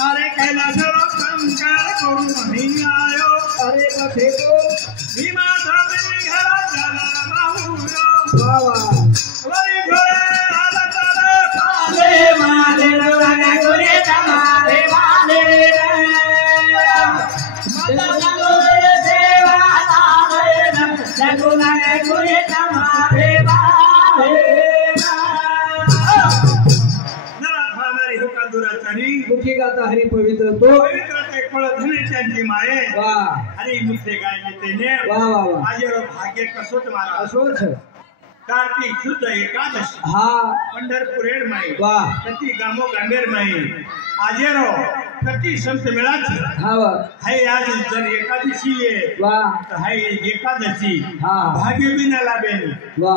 अरे कैलासरो संकार करून नाही आयो अरे कथे बोल भीमा धामी घरा झाला बाहुलो वा वा वरी घोडे आला तारे माले माले लगा गोरे तमारे माले माता गोरे सेवा लाले लगो लगा गोरे तमारे माले नरा थानारी हुका दुराचारी मुखी गाता हरी पवित्र तो पवित्र ते फळ धने त्यांची माये वा हरी मुसे गाय तेने वा वा वा आजरो भाग्य कसोट मारा असोच कार्तिक शुद्ध एकादशी हा पंढरपुरेर माई वा कती गामो गामेर माई आजेरो कती संत मेळाची हा वा हाय आज जर एकादशी ये वा तर हाय एकादशी हा भाग्य बी न लाभेल वा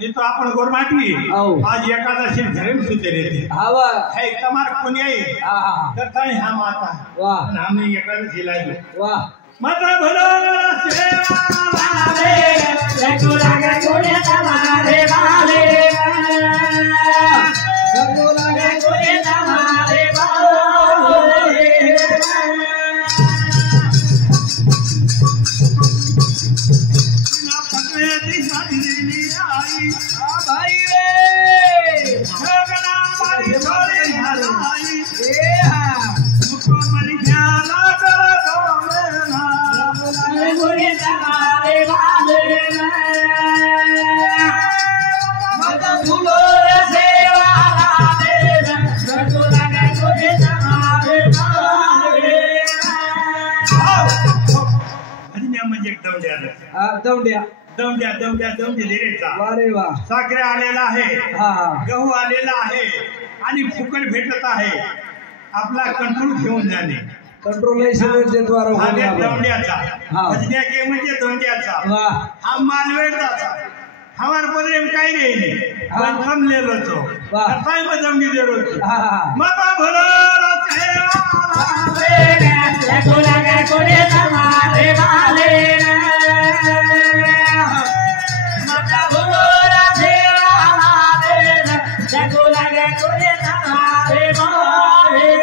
नहीं तो आपण गोरमाटी आओ आज एकादशी घरे में सुते रहते हा वा है तमार कोणी आई हा हा करता है हम आता वा हमने एकादशी लाई वा माता भलो सेवा माले लगो लगा गोरे तमारे माले लगो लगा गोरे तमारे माले ना पकड़े दी साथी नी आई भाई रे जगना मारी छोरी हलाई ए हा मुको मली ख्याला कर गोमेना लगो गोरे तमारे माले मत भूलो रे सेवा लाले लगो लगा गोरे तमारे माले भजन्या म्हणजे दौंड्या दौंड्या दौंड्या दौंड्या दौंडी दिरेचा वारे वा साखरे आलेला आहे हा हा गहू आलेला आहे आणि फुकट भेटत आहे आपला कंट्रोल घेऊन जाणे कंट्रोलेशनच्या द्वारा हा होणे त्या आपला. दौंड्याचा हा. भजन्या के म्हणजे दौंड्याचा वा हा मालवेटाचा हमार प्रेम काही नाही हा. पण थांबलेलो तो वा. काय मग दौंडी देरो हा हा माता भलो लगो लगा गोरे तमारे माले माता भोला सेवा लाले लगो लगा गोरे तमारे माले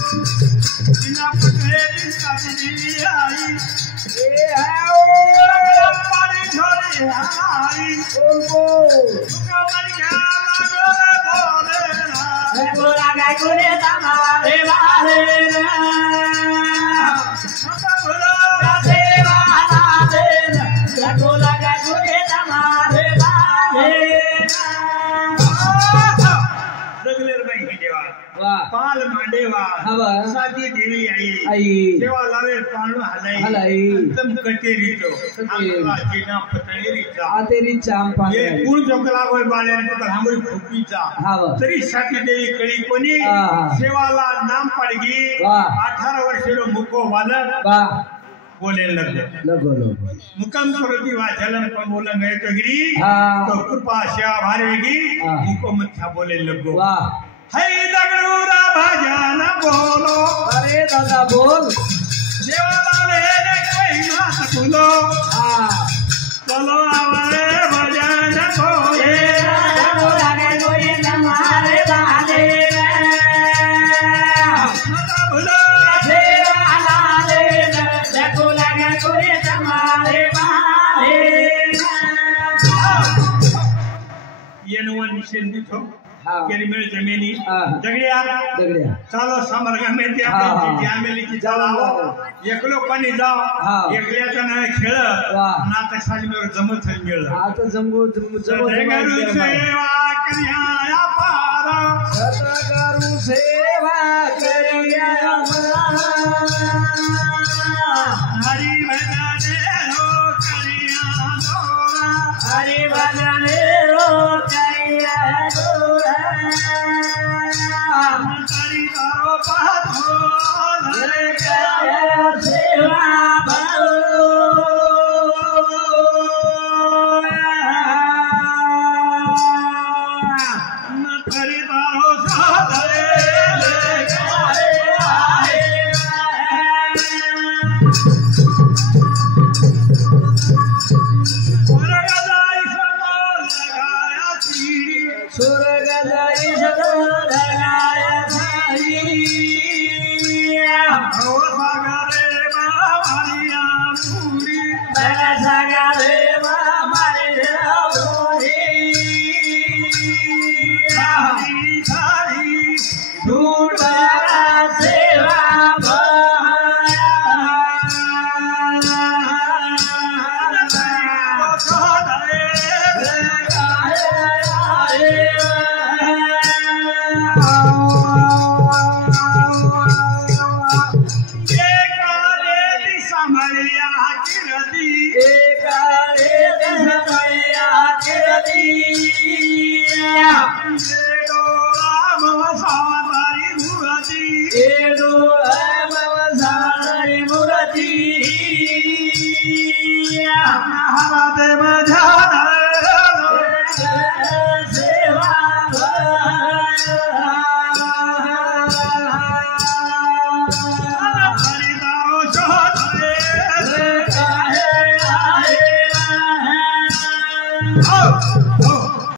बिना पकड़े दी साथी आई ए आओ पानी छोरी हलाई बोल बोल मुको मली ख्याला कर गोमेना लगो लगा गोरे तमारे माले माता भलो सेवा लाले लगो लगा गोरे तमारे माले जगलेर बाई की देवा वा पाल मांडेवा हवा साधी देवी आई आई सेवा लावे पाणू हलाई हलाई. तम कटेरीचो कटेरी. आमका जीना पतळीचा आतेरी चांपा ये गुण जोकला होय बाल्यान तर हमरी फुकीचा हवा तरी साधी देवी कळी कोणी हा. सेवाला नाम पडगी वा. 18 वर्षेरो मुको वालर वा बोले लगो लगो लगो मुकम करती वाचलम पण बोला गए तो गिरी हा. तो कृपा सेवा भारेगी हा. मुको मथा बोले लगो वा है दगडूरा भजन बोलो अरे दादा बोल देवाला वेले कहिना सकुलो हा चलो आवे भजन बोले लगो लगा गोरे तमारे माले माता भलो सेवा लाले लगो लगा गोरे तमारे माले येनवन निषेध दिठो हा केरीमेळ जमिनी हा. दगड्या दगड्या चालो समर्ग मेलती हा, हा. आपली आमेलीची चालाव एकलो कोणी जाव हा. एकल्याचा ना खेळ वा. नाता साजमेवर जमत गेळ आता जमगो करू सेवा कन्या पारा करू सेवा करिया हरी भजने हो कन्या दोरा हरि भजने रो करिया हरी तारो पाथो हरे करिया सेवा हरी तारो साधरे हो